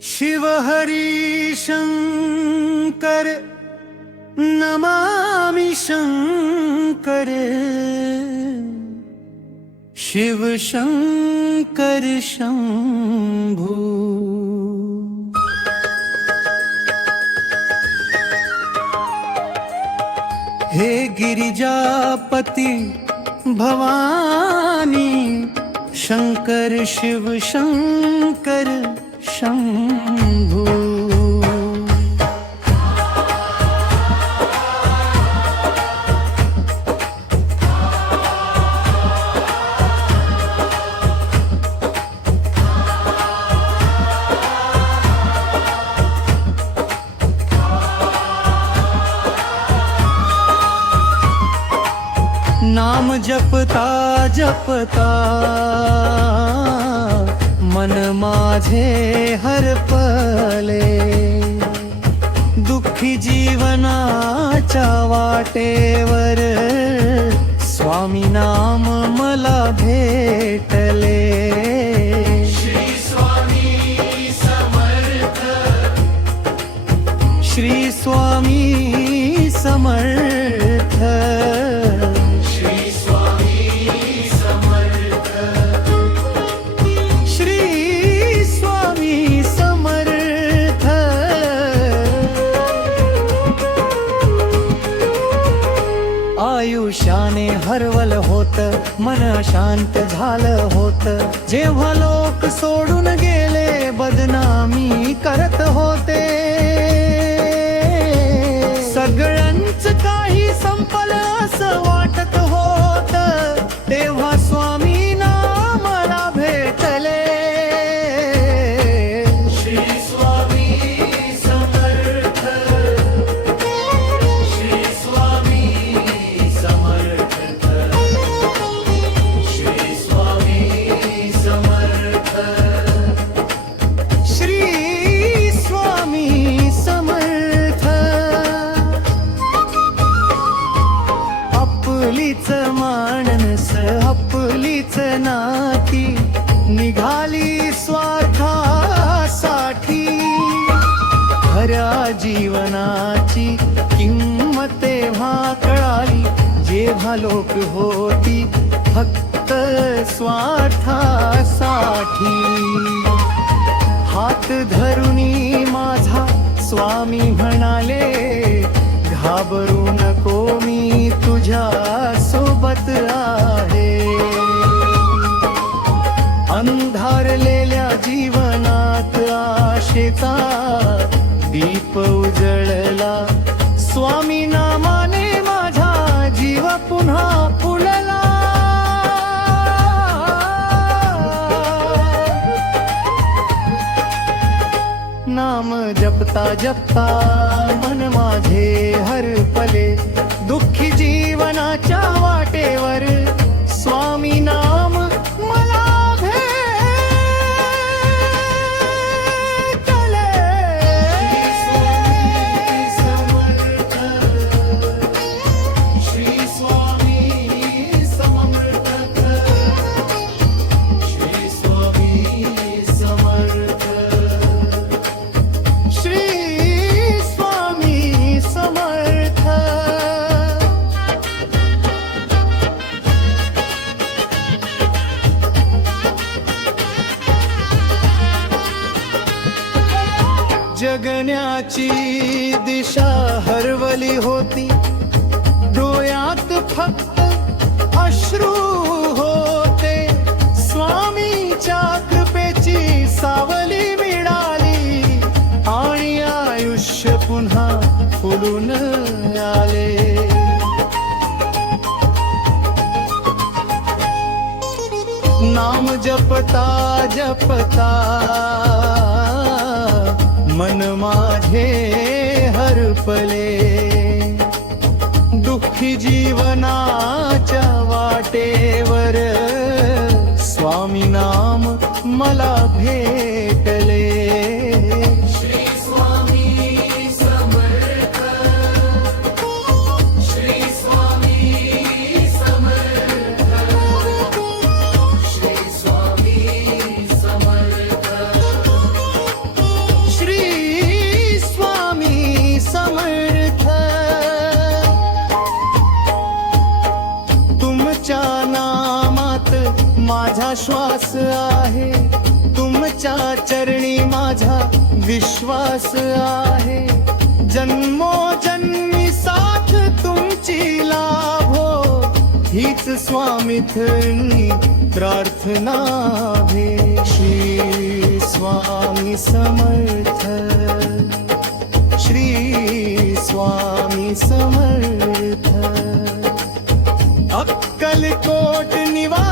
शिव हरी शंकर नमामि शंकर, शिव शंकर शंभू। हे गिरिजापति भवानी, शंकर शिव शंकर शंभू। नाम जपता जपता मन माझे हरपले, दुःखी जीवनाच्या वाटेवर स्वामी नाम मला भेटले। श्री स्वामी समर्थ, श्री स्वामी समर्थ, आयुष्याने हरवल होत, मन शांत झालं होत, जेव्हा लोक सोडून गेले बदनामी करत होते। सगळ्यांच काही संपलं असं वाटत होत, तेव्हा स्वामी नामला भेटले। श्री स्वामी समर्थ, श्री स्वामी समर्थ, श्री स्वामी समर्थ, श्री स्वामी समर्थ। आपलीच माणस आपलीच नाती निघाली स्वार्थासाठी, खऱ्या जीवनाची किंमत तेव्हा कळाली, जेव्हा लोक होती फक्त स्वार्थासाठी। हात धरुनी माझा स्वामी म्हणाले, घाबरू नको मी तुझ्या सोबत आहे। अंधारलेल्या जीवनात आशेचा दीप उजळला, स्वामी नामाने माझा जीव पुन्हा फुलला। नाम जपता जपता मन माझे हरपले, दुःखी जीवनाच्या वाटेवर स्वामी नाम मला भेटले। श्री स्वामी समर्थ, श्री स्वामी समर्थ, श्री स्वामी समर्थ। जगण्याची दिशा हरवली होती, डोळ्यात फक्त अश्रू होते, स्वामीच्या कृपेची सावली मिळाली आणि आयुष्य पुन्हा फुलून आले। नाम जपता जपता मन माझे हरपले, दुःखी जीवनाच्या वाटेवर स्वामी नाम मला भेटले। श्री स्वामी समर्थ, श्री स्वामी समर्थ, श्री स्वामी समर्थ, श्वास आहे, तुमच्या चरणी माझा विश्वास आहे. जन्मोजन्मी साथ तुमची लाभो, हीच स्वामीथनी प्रार्थना आहे. श्री स्वामी समर्थ, श्री स्वामी समर्थ. अक्कलकोट निवासी